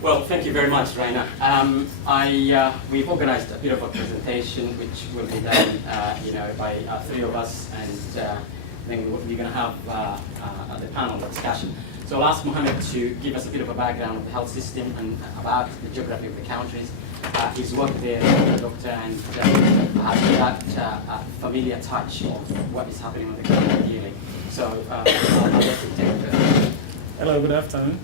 Well, thank you very much, Rainer. We've organised a bit of a presentation which will be done, by three of us, and then we're going to have the panel discussion. So I'll ask Mohammed to give us a bit of a background of the health system and about the geography of the countries. He's worked there as a doctor and has that familiar touch of what is happening on the ground healing. So I'll let you take the... Hello, good afternoon.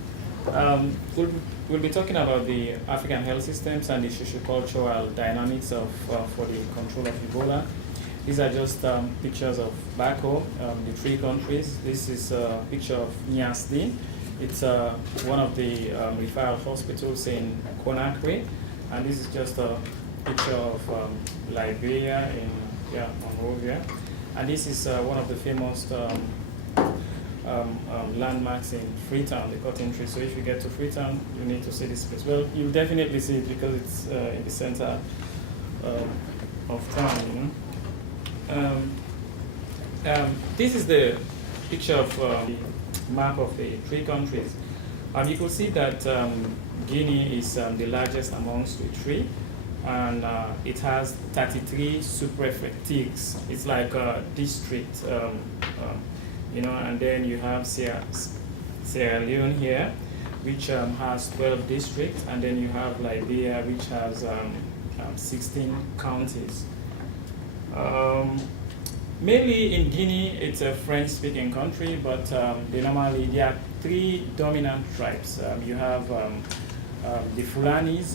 We'll be talking about the African health systems and the sociocultural dynamics for the control of Ebola. These are just pictures of back home, the three countries. This is a picture of Niasdi. It's one of the referral hospitals in Conakry. And this is just a picture of Liberia in Monrovia. And this is one of the famous landmarks in Freetown, the cotton tree. So if you get to Freetown, you need to see this place. Well, you'll definitely see it because it's in the center of town. This is the picture of the map of the three countries. You can see that Guinea is the largest amongst the three, and it has 33 subprefectures. It's like a district. And then you have Sierra Leone here, which has 12 districts, and then you have Liberia, which has 16 counties. Mainly in Guinea, it's a French-speaking country, but there are three dominant tribes. You have the Fulanis,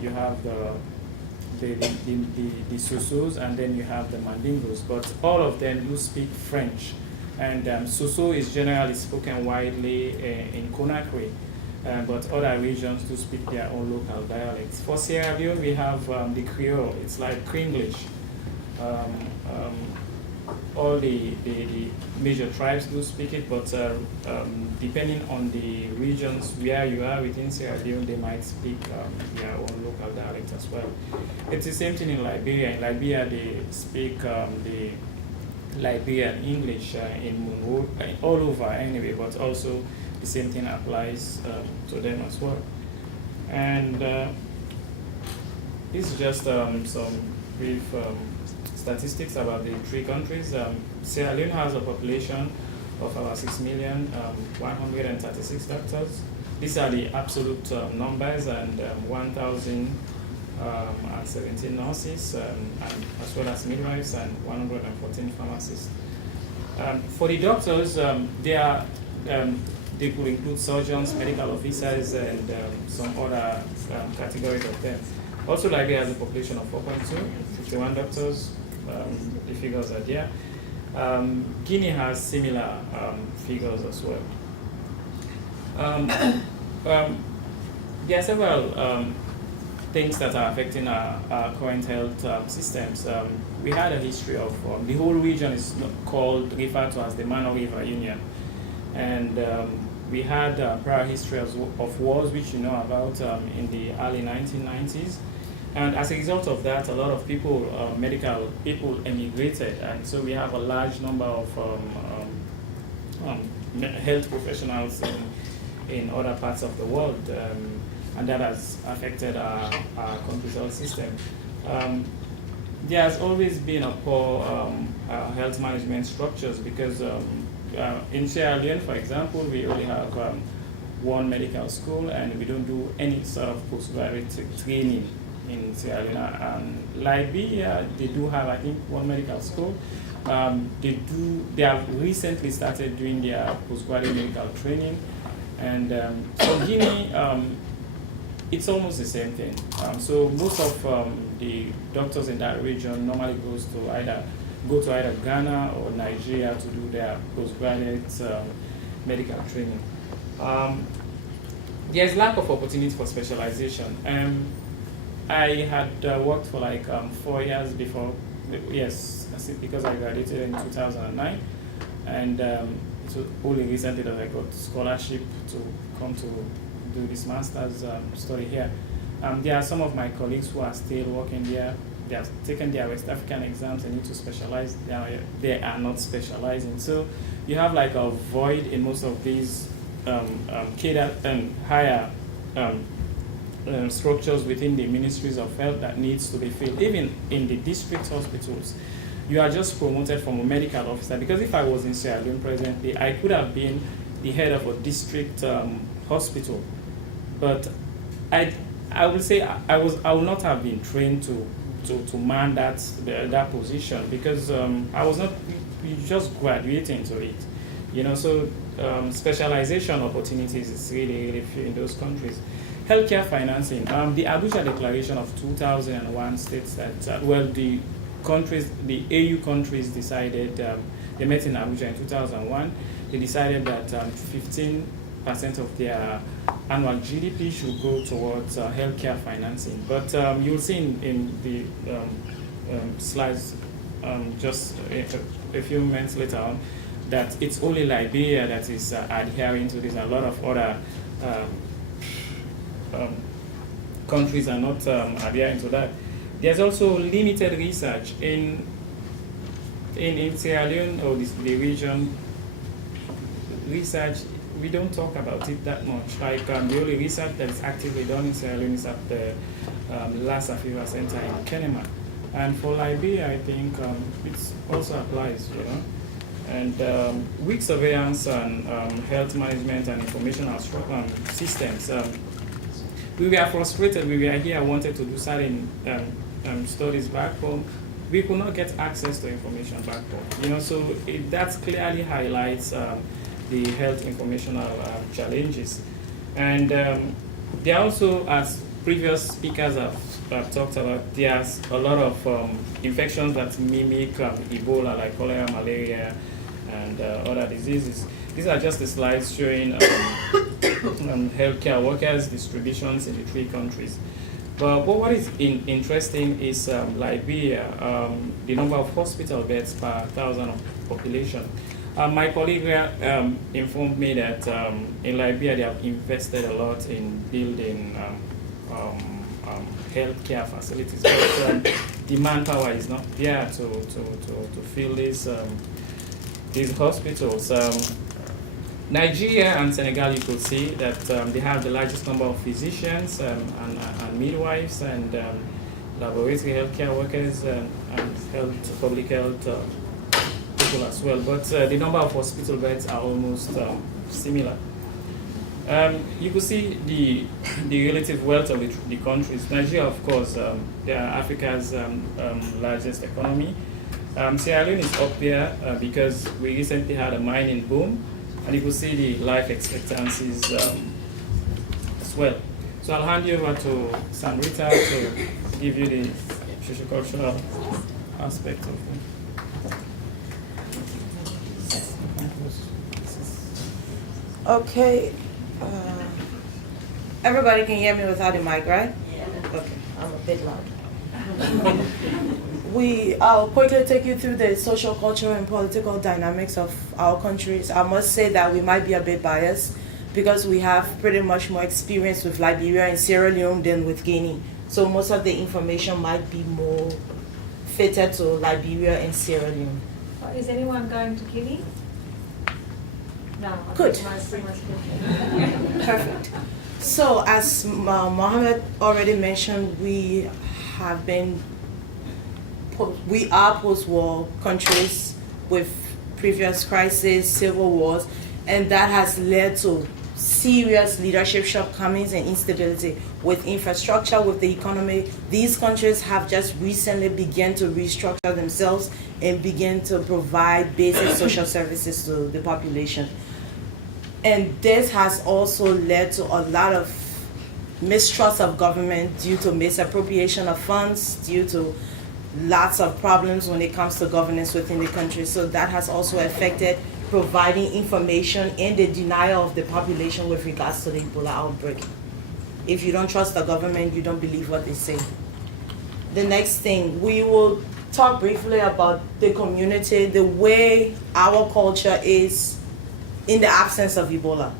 you have the Sosos, and then you have the Mandingos, but all of them do speak French. And Soso is generally spoken widely in Conakry, but other regions do speak their own local dialects. For Sierra Leone, we have the Creole. It's like Kringlish. All the major tribes do speak it, but depending on the regions where you are within Sierra Leone, they might speak their own local dialect as well. It's the same thing in Liberia. In Liberia, they speak the Liberian English all over anyway, but also the same thing applies to them as well. And this is just some brief statistics about the three countries. Sierra Leone has a population of about 6,136,000 doctors. These are the absolute numbers, and 1,017 nurses, and as well as midwives, and 114 pharmacists. For the doctors, they could include surgeons, medical officers, and some other categories of them. Also, Liberia has a population of 4.2, 51 doctors. The figures are there. Guinea has similar figures as well. There are several things that are affecting our current health systems. We had a history of the whole region is referred to as the Mano River Union, and we had a prior history of wars, which you know about in the early 1990s. And as a result of that, a lot of people, medical people, emigrated, and so we have a large number of health professionals in other parts of the world, and that has affected our country's health system. There has always been a poor health management structures because in Sierra Leone, for example, we only have one medical school, and we don't do any sort of postgraduate training in Sierra Leone. Liberia, they do have, I think, one medical school. They have recently started doing their postgraduate medical training, and for Guinea, it's almost the same thing. So most of the doctors in that region normally go to either Ghana or Nigeria to do their postgraduate medical training. There's lack of opportunity for specialization. I had worked for 4 years before, yes, because I graduated in 2009, and it was only recently that I got scholarship to come to do this master's study here. There are some of my colleagues who are still working there. They have taken their West African exams and need to specialize. They are not specializing. So you have a void in most of these higher structures within the ministries of health that needs to be filled. Even in the district hospitals, you are just promoted from a medical officer. Because if I was in Sierra Leone presently, I could have been the head of a district hospital, but I would say I would not have been trained to man that position, because I was not just graduating to it, you know. So specialization opportunities is really few in those countries. Healthcare financing. The Abuja Declaration of 2001 states that the AU countries decided, they met in Abuja in 2001. They decided that 15% of their annual GDP should go towards healthcare financing. But you'll see in the slides just a few minutes later on that it's only Liberia that is adhering to this. A lot of other countries are not adhering to that. There's also limited research in Sierra Leone or the region. Research, we don't talk about it that much. Like the only research that is actively done in Sierra Leone is at the Lassa Fever Center in Kenema. And for Liberia, I think it also applies, you know. And weak surveillance and health management and informational systems. We were frustrated. We were here, wanted to do certain studies back home. We could not get access to information back home. You know, so that clearly highlights the health informational challenges. And there also, as previous speakers have talked about, there's a lot of infections that mimic Ebola, like cholera, malaria, and other diseases. These are just the slides showing healthcare workers distributions in the 3 countries. But what is interesting is Liberia, the number of hospital beds per 1,000 of population. My colleague informed me that in Liberia they have invested a lot in building healthcare facilities, but the manpower is not there to fill these hospitals. Nigeria and Senegal, you could see that they have the largest number of physicians and midwives and laboratory healthcare workers and public health people as well. But the number of hospital beds are almost similar. You could see the relative wealth of the countries. Nigeria, of course, they are Africa's largest economy. Sierra Leone is up there because we recently had a mining boom. And you can see the life expectancies as well. So I'll hand you over to Samrita to give you the sociocultural aspect of it. Okay. Everybody can hear me without a mic, right? Yeah. Okay, I'm a bit loud. I'll quickly take you through the social, cultural, and political dynamics of our countries. I must say that we might be a bit biased because we have pretty much more experience with Liberia and Sierra Leone than with Guinea. So most of the information might be more fitted to Liberia and Sierra Leone. Is anyone going to Guinea? No. Good. Perfect. Perfect. So as Mohammed already mentioned, we are post-war countries with previous crises, civil wars, and that has led to serious leadership shortcomings and instability with infrastructure, with the economy. These countries have just recently begun to restructure themselves and begin to provide basic social services to the population. And this has also led to a lot of mistrust of government due to misappropriation of funds, due to lots of problems when it comes to governance within the country. So that has also affected providing information and the denial of the population with regards to the Ebola outbreak. If you don't trust the government, you don't believe what they say. The next thing, we will talk briefly about the community, the way our culture is in the absence of Ebola.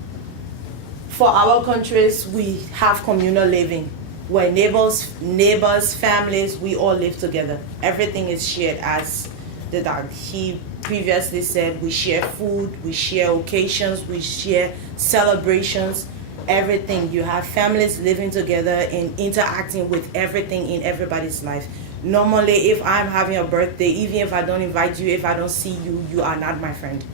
For our countries, we have communal living, where neighbors, families, we all live together. Everything is shared, as he previously said. We share food, we share occasions, we share celebrations. everything. You have families living together and interacting with everything in everybody's life. Normally, if I'm having a birthday, even if I don't invite you, if I don't see you, you are not my friend.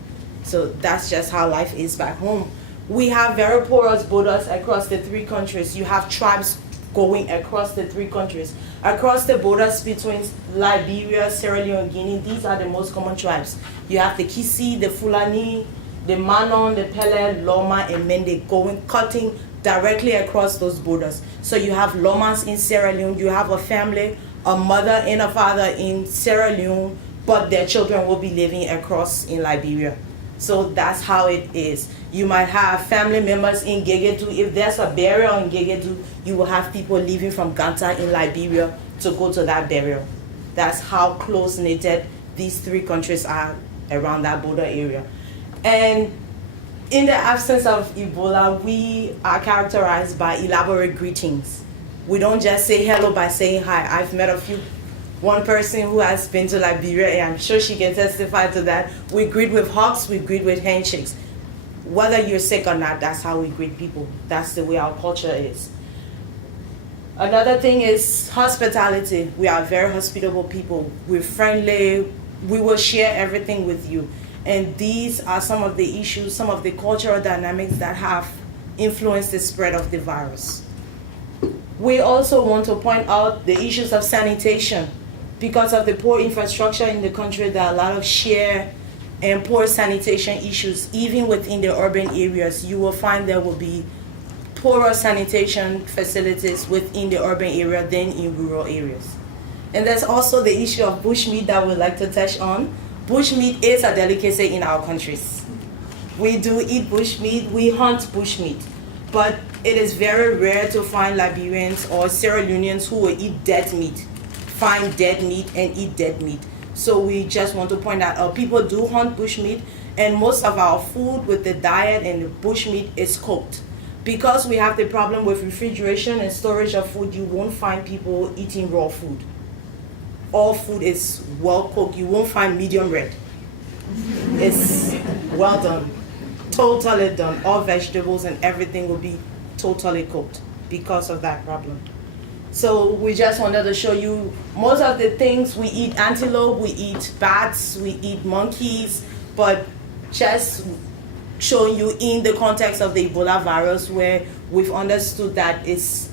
So that's just how life is back home. We have very porous borders across the 3 countries. You have tribes going across the 3 countries. Across the borders between Liberia, Sierra Leone, and Guinea, these are the most common tribes. You have the Kisi, the Fulani, the Manon, the Pele, Loma, and Mende cutting directly across those borders. So you have Lomas in Sierra Leone, you have a family, a mother and a father in Sierra Leone, but their children will be living across in Liberia. So that's how it is. You might have family members in Gegedu. If there's a burial in Gegedu, you will have people leaving from Ganta in Liberia to go to that burial. That's how close-knitted these 3 countries are around that border area. And in the absence of Ebola, we are characterized by elaborate greetings. We don't just say hello by saying hi. I've met one person who has been to Liberia, and I'm sure she can testify to that. We greet with hugs, we greet with handshakes. Whether you're sick or not, that's how we greet people. That's the way our culture is. Another thing is hospitality. We are very hospitable people. We're friendly. We will share everything with you. And these are some of the issues, some of the cultural dynamics that have influenced the spread of the virus. We also want to point out the issues of sanitation. Because of the poor infrastructure in the country, there are a lot of sheer and poor sanitation issues. Even within the urban areas, you will find there will be poorer sanitation facilities within the urban area than in rural areas. And there's also the issue of bushmeat that we'd like to touch on. Bushmeat is a delicacy in our countries. We do eat bushmeat, we hunt bushmeat, but it is very rare to find Liberians or Sierra Leoneans who will eat dead meat, find dead meat and eat dead meat. So we just want to point out, people do hunt bushmeat, and most of our food with the diet and the bushmeat is cooked. Because we have the problem with refrigeration and storage of food, you won't find people eating raw food. All food is well cooked. You won't find medium rare. It's well done, totally done. All vegetables and everything will be totally cooked because of that problem. So we just wanted to show you most of the things. We eat antelope, we eat bats, we eat monkeys, but just showing you in the context of the Ebola virus, where we've understood that it's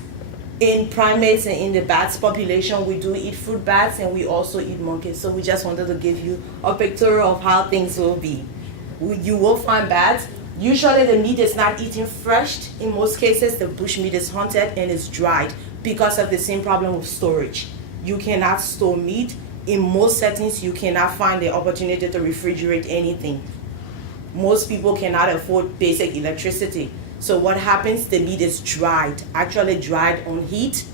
in primates and in the bats population, we do eat fruit bats and we also eat monkeys. So we just wanted to give you a picture of how things will be. You will find bats. Usually the meat is not eaten fresh. In most cases, the bush meat is hunted and is dried because of the same problem with storage. You cannot store meat. In most settings, you cannot find the opportunity to refrigerate anything. Most people cannot afford basic electricity. So what happens, the meat is dried, actually dried on heat,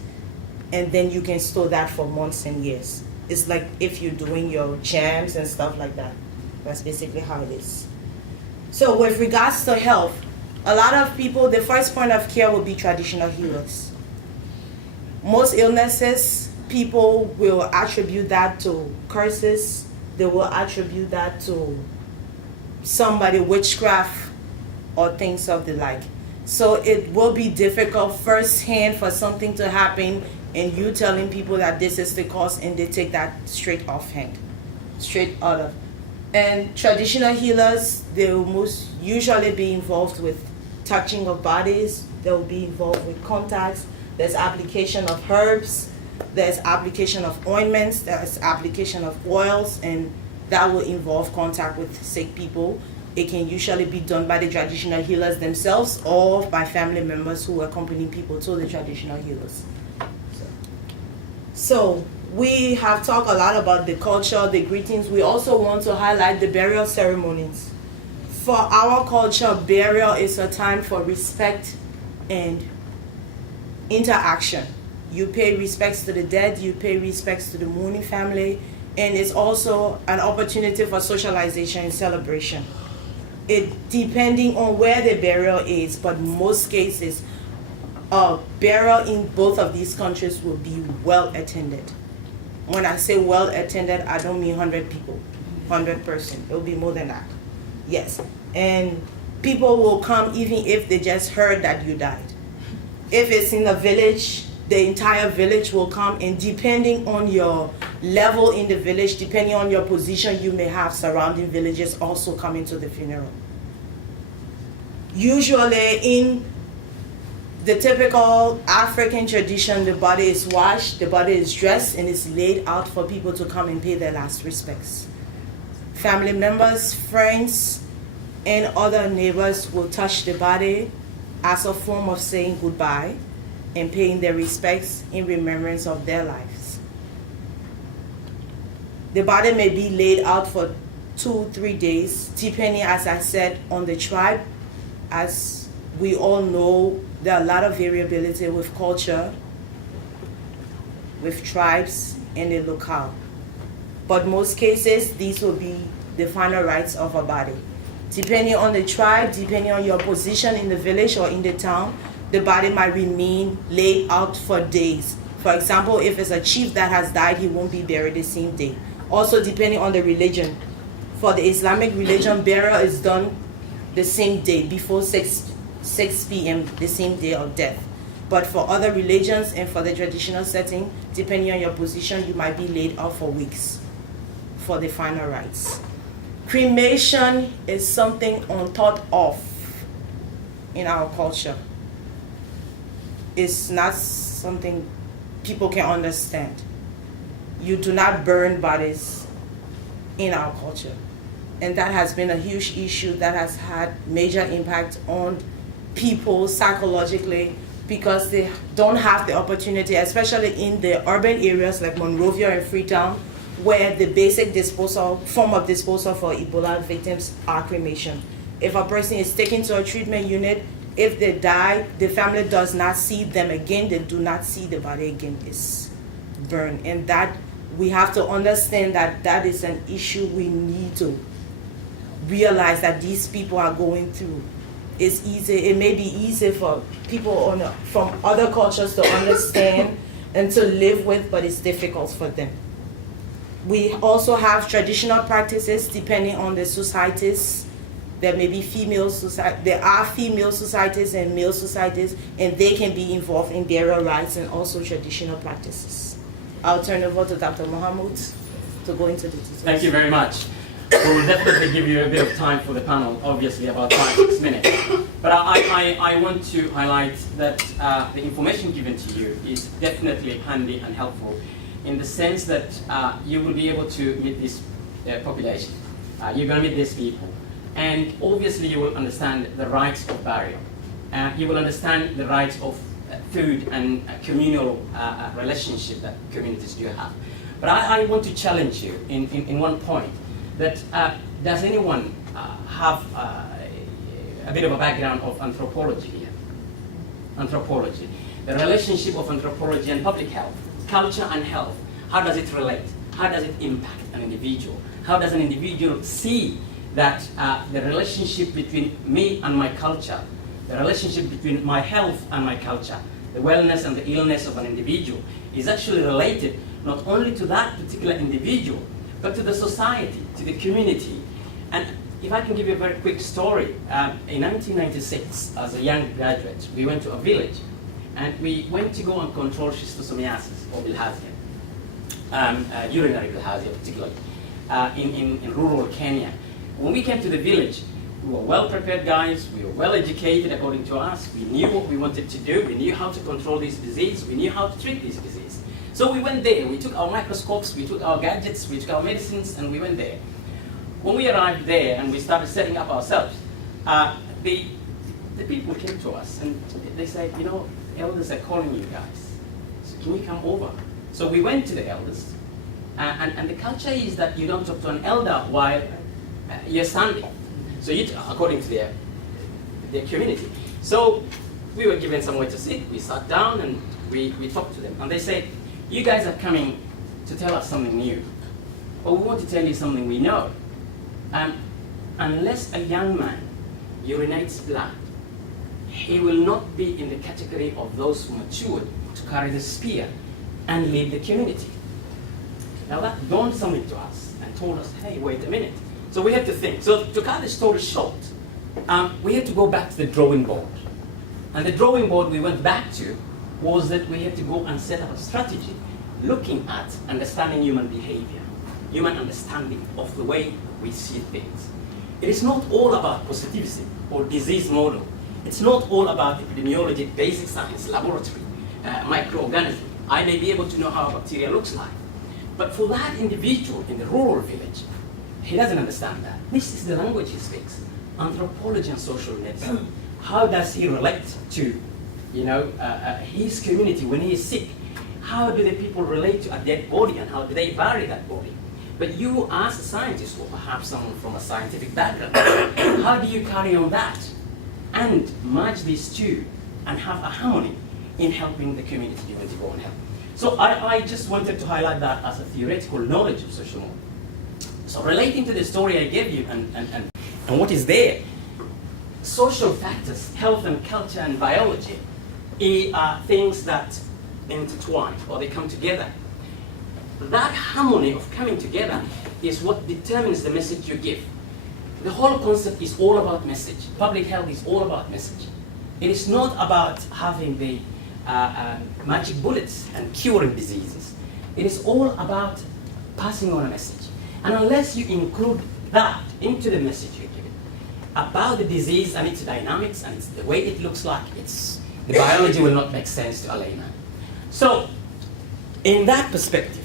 and then you can store that for months and years. It's like if you're doing your jams and stuff like that. That's basically how it is. So with regards to health, a lot of people, the first point of care will be traditional healers. Most illnesses, people will attribute that to curses. They will attribute that to somebody, witchcraft, or things of the like. So it will be difficult firsthand for something to happen and you telling people that this is the cause, and they take that straight offhand, straight out of. And traditional healers, they will most usually be involved with touching of bodies. They will be involved with contacts. There's application of herbs. There's application of ointments. There's application of oils, and that will involve contact with sick people. It can usually be done by the traditional healers themselves or by family members who accompany people to the traditional healers. So we have talked a lot about the culture, the greetings. We also want to highlight the burial ceremonies. For our culture, burial is a time for respect and interaction. You pay respects to the dead, you pay respects to the mourning family, and it's also an opportunity for socialization and celebration. It depending on where the burial is, but most cases, burial in both of these countries will be well attended. When I say well attended, I don't mean 100 people, 100 person. It will be more than that. Yes, and people will come even if they just heard that you died. If it's in a village, the entire village will come, and depending on your level in the village, depending on your position, you may have surrounding villages also coming to the funeral. Usually in the typical African tradition, the body is washed, the body is dressed, and it's laid out for people to come and pay their last respects. Family members, friends, and other neighbors will touch the body as a form of saying goodbye and paying their respects in remembrance of their lives. The body may be laid out for 2-3 days, depending, as I said, on the tribe. As we all know, there are a lot of variability with culture, with tribes, and the locale. But most cases, these will be the final rites of a body. Depending on the tribe, depending on your position in the village or in the town, the body might remain laid out for days. For example, if it's a chief that has died, he won't be buried the same day. Also, depending on the religion. For the Islamic religion, burial is done the same day, before 6 p.m., the same day of death. But for other religions and for the traditional setting, depending on your position, you might be laid out for weeks for the final rites. Cremation is something unthought of in our culture. It's not something people can understand. You do not burn bodies in our culture. And that has been a huge issue that has had major impact on people psychologically, because they don't have the opportunity, especially in the urban areas like Monrovia and Freetown, where the basic form of disposal for Ebola victims are cremation. If a person is taken to a treatment unit, if they die, the family does not see them again. They do not see the body again. It's burned. And that we have to understand that that is an issue we need to realize that these people are going through. It's easy. It may be easy for people from other cultures to understand and to live with, but it's difficult for them. We also have traditional practices depending on the societies. There may be there are female societies and male societies, and they can be involved in burial rites and also traditional practices. I'll turn over to Dr. Mohamud to go into the details. Thank you very much. We will definitely give you a bit of time for the panel, obviously about 5-6 minutes. But I want to highlight that the information given to you is definitely handy and helpful, in the sense that you will be able to meet this population. You're going to meet these people. And obviously you will understand the rights of burial. You will understand the rights of food and communal relationship that communities do have. But I want to challenge you in one point, that does anyone have a bit of a background of anthropology here? Anthropology. The relationship of anthropology and public health, culture and health. How does it relate? How does it impact an individual? How does an individual see that the relationship between me and my culture, the relationship between my health and my culture, the wellness and the illness of an individual is actually related not only to that particular individual, but to the society, to the community. And if I can give you a very quick story, in 1996, as a young graduate, we went to a village, and we went to go and control schistosomiasis, or bilharzia, urinary bilharzia particularly, in rural Kenya. When we came to the village, we were well-prepared guys, we were well-educated according to us, we knew what we wanted to do, we knew how to control this disease, we knew how to treat this disease. So we went there, we took our microscopes, we took our gadgets, we took our medicines, and we went there. When we arrived there and we started setting up ourselves, the people came to us and they said, you know, elders are calling you guys, so can you come over? So we went to the elders, and the culture is that you don't talk to an elder while you're standing. So according to their community. So we were given somewhere to sit, we sat down and we talked to them. And they said, you guys are coming to tell us something new, but we want to tell you something we know. Unless a young man urinates blood, he will not be in the category of those who matured to carry the spear and lead the community. Now that dawned something to us and told us, hey, wait a minute. So we had to think. So to cut the story short, we had to go back to the drawing board. And the drawing board we went back to was that we had to go and set up a strategy looking at understanding human behavior, human understanding of the way we see things. It is not all about positivity or disease model. It's not all about epidemiology, basic science, laboratory, microorganism. I may be able to know how a bacteria looks like. But for that individual in the rural village, he doesn't understand that. This is the language he speaks. Anthropology and social medicine. How does he relate to, his community when he is sick? How do the people relate to a dead body and how do they bury that body? But you as a scientist, or perhaps someone from a scientific background, how do you carry on that and merge these two and have a harmony in helping the community to go and help? So I just wanted to highlight that as a theoretical knowledge of social model. So relating to the story I gave you and what is there, social factors, health and culture and biology are things that intertwine or they come together. That harmony of coming together is what determines the message you give. The whole concept is all about message. Public health is all about message. It is not about having the magic bullets and curing diseases. It is all about passing on a message. And unless you include that into the message you're giving about the disease and its dynamics and the way it looks like, the biology will not make sense to a layman. So, in that perspective,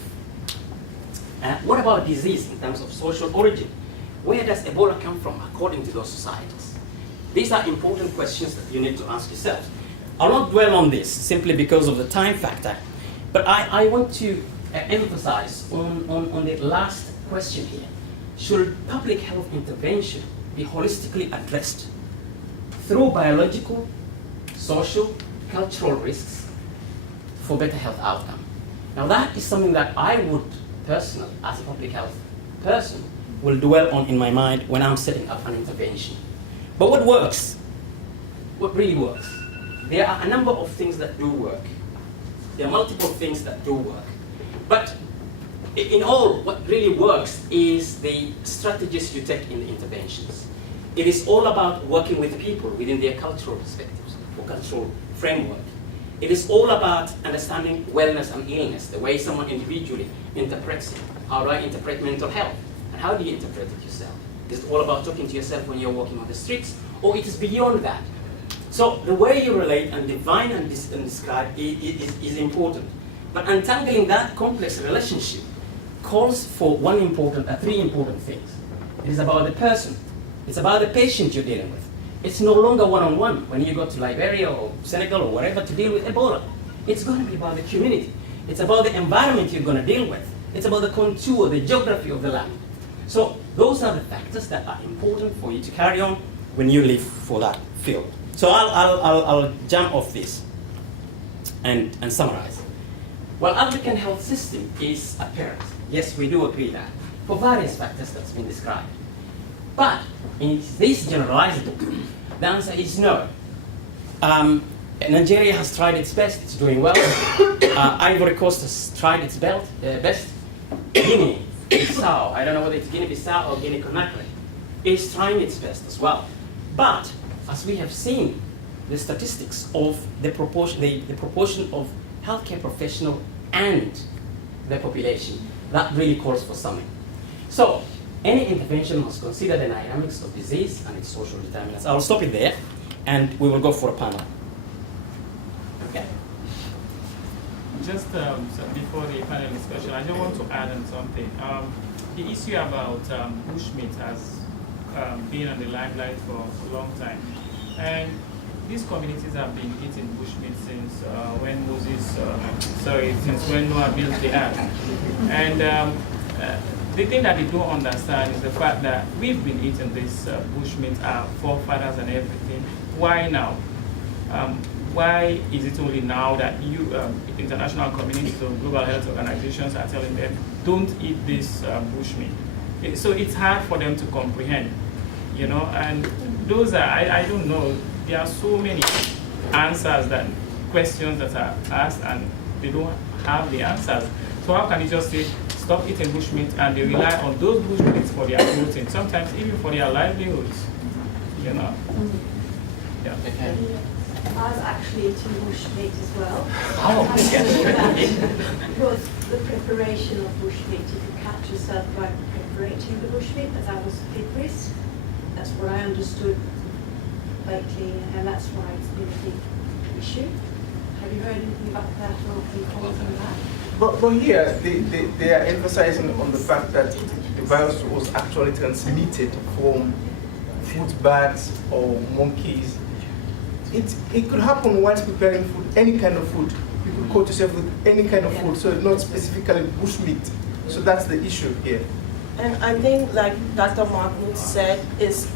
what about disease in terms of social origin? Where does Ebola come from according to those societies? These are important questions that you need to ask yourself. I'll not dwell on this simply because of the time factor, but I want to emphasize on the last question here. Should public health intervention be holistically addressed through biological, social, cultural risks for better health outcome? Now that is something that I would personally, as a public health person, will dwell on in my mind when I'm setting up an intervention. But what works? What really works? There are a number of things that do work. There are multiple things that do work. But in all, what really works is the strategies you take in the interventions. It is all about working with people within their cultural perspectives or cultural framework. It is all about understanding wellness and illness, the way someone individually interprets it. How do I interpret mental health? And how do you interpret it yourself? Is it all about talking to yourself when you're walking on the streets? Or it is beyond that? So the way you relate and define and describe is important. But untangling that complex relationship calls for three important things. It is about the person. It's about the patient you're dealing with. It's no longer one-on-one when you go to Liberia or Senegal or wherever to deal with Ebola. It's going to be about the community. It's about the environment you're going to deal with. It's about the contour, the geography of the land. So those are the factors that are important for you to carry on when you leave for that field. So I'll jump off this and summarize. Well, African health system is apparent. Yes, we do agree that for various factors that's been described. But is this generalizable? The answer is no. Nigeria has tried its best, it's doing well. Ivory Coast has tried its best. Guinea, Bissau, I don't know whether it's Guinea-Bissau or Guinea-Conakry, is trying its best as well. But as we have seen, the statistics of the proportion of healthcare professional and the population, that really calls for something. So, any intervention must consider the dynamics of disease and its social determinants. I'll stop it there, and we will go for a panel. Okay. Just so before the panel discussion, I just want to add on something. The issue about bushmeat has been on the limelight for a long time. And these communities have been eating bushmeat since since when Noah built the ark. And the thing that they don't understand is the fact that we've been eating this bushmeat, our forefathers and everything. Why now? Why is it only now that international communities or global health organizations are telling them, don't eat this bushmeat? So it's hard for them to comprehend, and those are, I don't know, there are so many questions that are asked and they don't have the answers. So how can you just say, stop eating bushmeat, and they rely on those bushmeats for their protein, sometimes even for their livelihoods? you know. Yeah. Okay. I was actually eating bushmeat as well. Oh, I yeah. think that because the preparation of bushmeat, if you catch yourself by preparating the bushmeat, as I was fit with, that's what I understood lately, and that's why it's been a big issue. Have you heard anything about that or any comments on that? But here, they are emphasizing on the fact that the virus was actually transmitted from food bats or monkeys. It could happen while preparing food, any kind of food. You could coat yourself with any kind of food, so not specifically bushmeat. So that's the issue here. And I think, like Dr. Mahmoud said, it's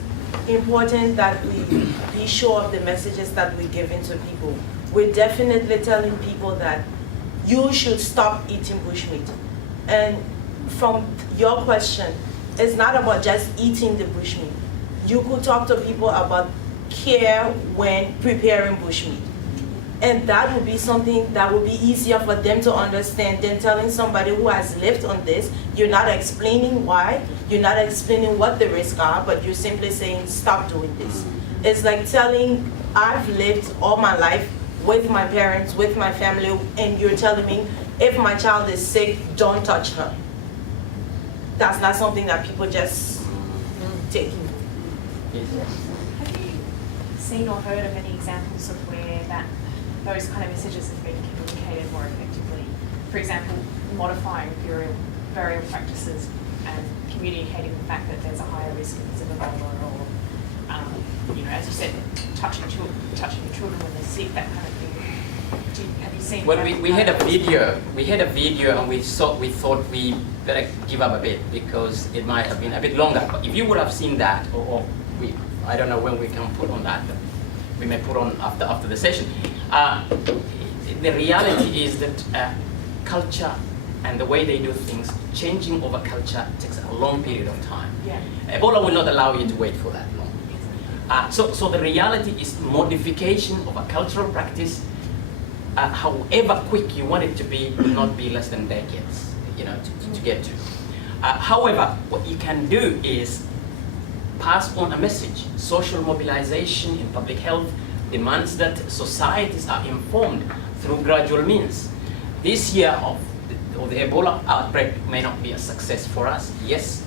important that we be sure of the messages that we're giving to people. We're definitely telling people that you should stop eating bushmeat. And from your question, it's not about just eating the bushmeat. You could talk to people about care when preparing bushmeat. And that would be something that would be easier for them to understand than telling somebody who has lived on this. You're not explaining why, you're not explaining what the risks are, but you're simply saying, stop doing this. It's like telling, I've lived all my life with my parents, with my family, and you're telling me, if my child is sick, don't touch her. That's not something that people just take. Yes. Have you seen or heard of any examples of where those kind of messages have been communicated more effectively? For example, modifying burial practices and communicating the fact that there's a higher risk of Ebola, or, as you said, touching children when they're sick, that kind of thing. Have you seen? Well, we had a video. We had a video, and we thought we better give up a bit because it might have been a bit longer. But if you would have seen that, I don't know when we can put on that, but we may put on after the session. The reality is that culture and the way they do things, changing over culture takes a long period of time. Yeah. Ebola will not allow you to wait for that long. So the reality is modification of a cultural practice, however quick you want it to be, will not be less than decades, to get to. However, what you can do is pass on a message. Social mobilization in public health demands that societies are informed through gradual means. This year of the Ebola outbreak may not be a success for us, yes,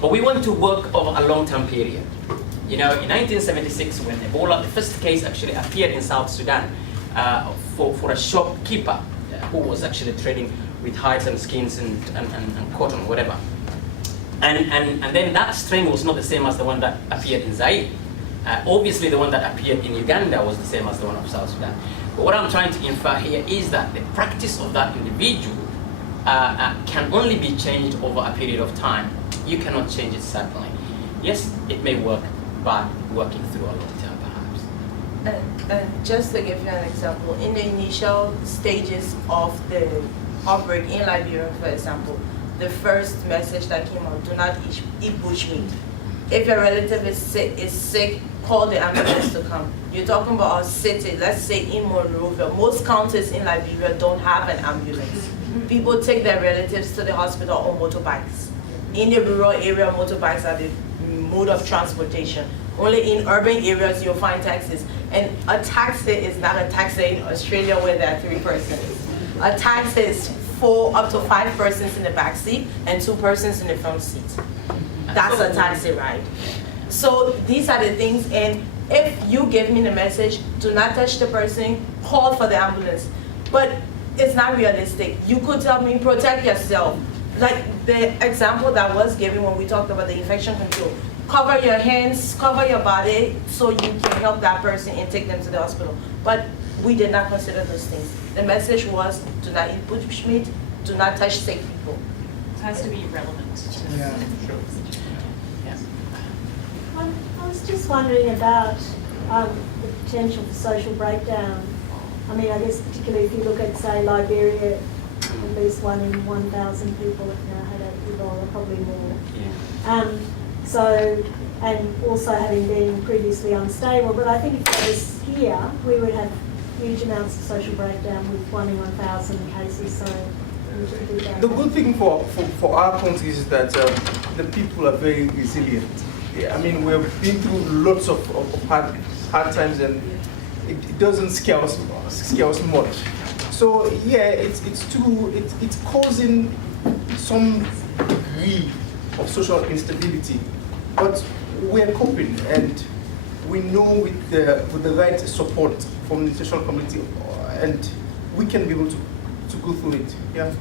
but we want to work over a long-term period. In 1976, when Ebola, the first case actually appeared in South Sudan for a shopkeeper who was actually trading with hides and skins and cotton, whatever. And then that strain was not the same as the one that appeared in Zaire. Obviously, the one that appeared in Uganda was the same as the one of South Sudan. But what I'm trying to infer here is that the practice of that individual can only be changed over a period of time. You cannot change it suddenly. Yes, it may work, but working through a long term, perhaps. And just to give you an example, in the initial stages of the outbreak in Liberia, for example, the first message that came out, do not eat bushmeat. If your relative is sick, call the ambulance to come. You're talking about a city, let's say in Monrovia. Most counties in Liberia don't have an ambulance. People take their relatives to the hospital on motorbikes. In the rural area, motorbikes are the mode of transportation. Only in urban areas you'll find taxis. And a taxi is not a taxi in Australia where there are 3 persons. A taxi is 4 up to 5 persons in the back seat and 2 persons in the front seat. That's a taxi ride. So these are the things, and if you give me the message, do not touch the person, call for the ambulance. But it's not realistic. You could tell me, protect yourself. Like the example that was given when we talked about the infection control. Cover your hands, cover your body, so you can help that person and take them to the hospital. But we did not consider those things. The message was, do not eat bushmeat, do not touch sick people. It has to be relevant. Yeah, sure. I was just wondering about the potential for social breakdown. I mean, I guess particularly if you look at, say, Liberia, at least 1 in 1,000 people have now had Ebola, probably more. Yeah. So, and also having been previously unstable, but I think if it was here, we would have huge amounts of social breakdown with 1 in 1,000 cases, so we should do that. The good thing for our country is that the people are very resilient. I mean, we've been through lots of hard times, and it doesn't scare us much. So yeah, it's causing some degree of social instability, but we're coping, and we know with the right support from the international community, and we can be able to go through it. Yeah.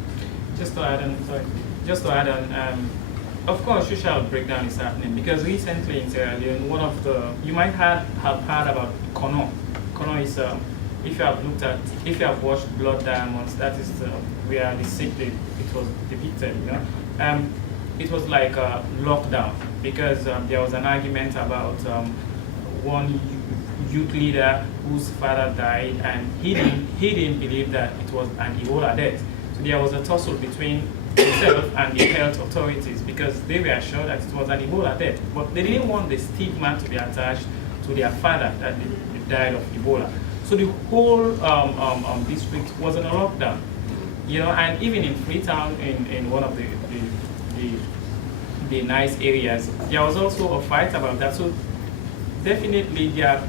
Just to add on, of course, social breakdown is happening because recently in Sierra Leone, you might have heard about Kono. Kono is, if you have watched Blood Diamonds, that is where it was depicted. It was like a lockdown because there was an argument about one youth leader whose father died, and he didn't believe that it was an Ebola death. So there was a tussle between himself and the health authorities because they were sure that it was an Ebola death, but they didn't want the stigma to be attached to their father that they died of Ebola. So the whole district was in a lockdown, and even in Freetown, in one of the nice areas, there was also a fight about that. So definitely there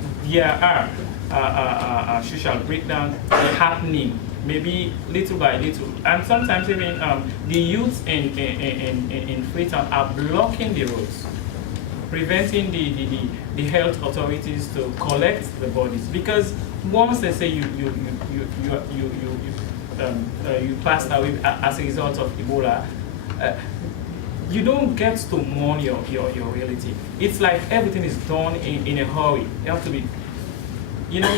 are social breakdown happening, maybe little by little, and sometimes even the youth in Freetown are blocking the roads, preventing the health authorities to collect the bodies, because once they say you passed away as a result of Ebola, you don't get to mourn your reality. It's like everything is done in a hurry. You have to be,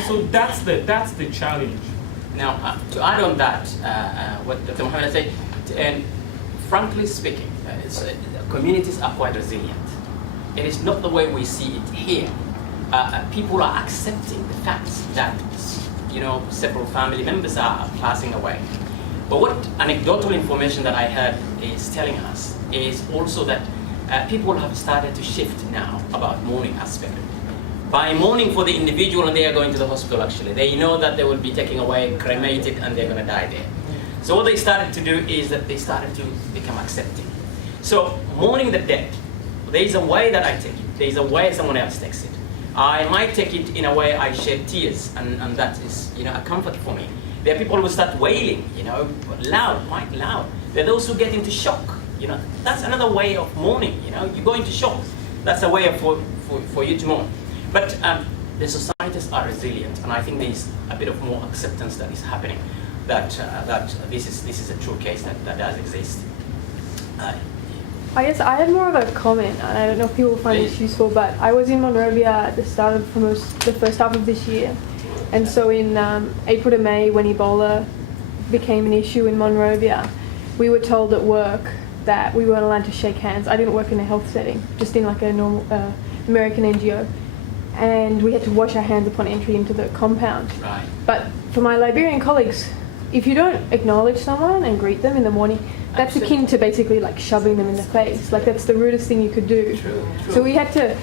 so that's the challenge. Now, to add on that, what Dr. Mohammed said, and frankly speaking, communities are quite resilient. It is not the way we see it here. People are accepting the fact that, several family members are passing away. But what anecdotal information that I heard is telling us is also that people have started to shift now about mourning aspect. By mourning for the individual, and they are going to the hospital actually, they know that they will be taken away, cremated, and they're going to die there. So what they started to do is that they started to become accepting. So mourning the dead, there is a way that I take it. There is a way someone else takes it. I might take it in a way I shed tears, and that is, a comfort for me. There are people who start wailing, loud, quite loud. There are those who get into shock. That's another way of mourning. You go into shock. That's a way for you to mourn. But the societies are resilient, and I think there is a bit of more acceptance that is happening. That this is a true case that does exist. I guess I had more of a comment, and I don't know if people will find this useful, but I was in Monrovia at the start of the first half of this year, and so in April to May, when Ebola became an issue in Monrovia, we were told at work that we weren't allowed to shake hands. I didn't work in a health setting, just in like a normal American NGO, and we had to wash our hands upon entry into the compound. Right. But for my Liberian colleagues, if you don't acknowledge someone and greet them in the morning, that's akin to basically like shoving them in the face. Like that's the rudest thing you could do. True. So we had to,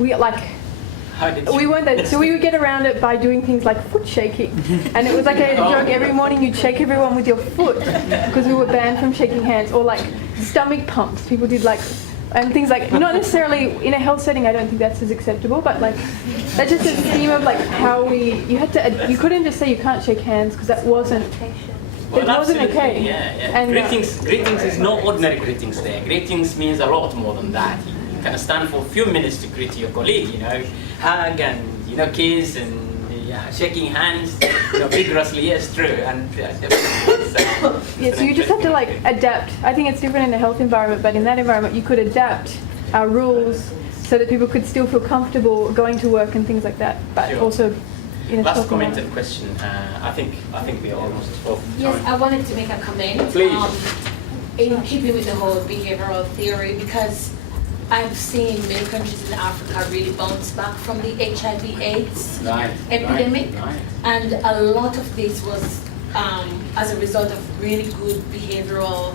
we weren't that, so we would get around it by doing things like foot shaking. And it was like a joke, every morning you'd shake everyone with your foot because we were banned from shaking hands, or like stomach pumps. People did and things like, not necessarily in a health setting, I don't think that's as acceptable, but like, that's just a theme of like how you couldn't just say you can't shake hands because that wasn't okay. Yeah. And, greetings is no ordinary greetings there. Greetings means a lot more than that. You can stand for a few minutes to greet your colleague, hug and, kiss and shaking hands, vigorously, yes, true. And so you just have to adapt. I think it's different in a health environment, but in that environment you could adapt our rules so that people could still feel comfortable going to work and things like that, but sure. also in a last comment and question. I think we are almost off. Yes, I wanted to make a comment. Please. In keeping with the whole behavioral theory, because I've seen many countries in Africa really bounce back from the HIV/AIDS epidemic, and a lot of this was as a result of really good behavioral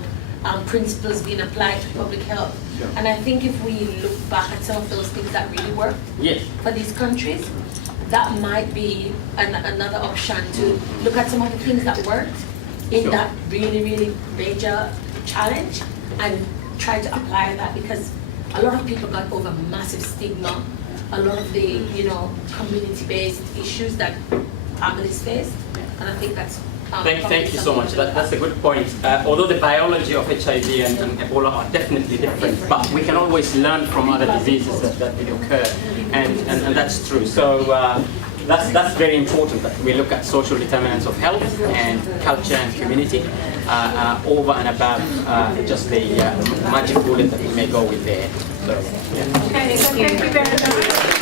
principles being applied to public health. Sure. And I think if we look back at some of those things that really work for these countries, that might be another option to look at some of the things that worked in Sure. that really, really major challenge and try to apply that, because a lot of people got over massive stigma, a lot of the, community-based issues that families faced, and I think that's Thank you so much. That's a good point. Although the biology of HIV and Ebola are definitely different, but we can always learn from other diseases that did occur, and that's true. So that's very important that we look at social determinants of health and culture and community over and above just the magic bullet that we may go with there. So, yeah. Okay, so thank you very much.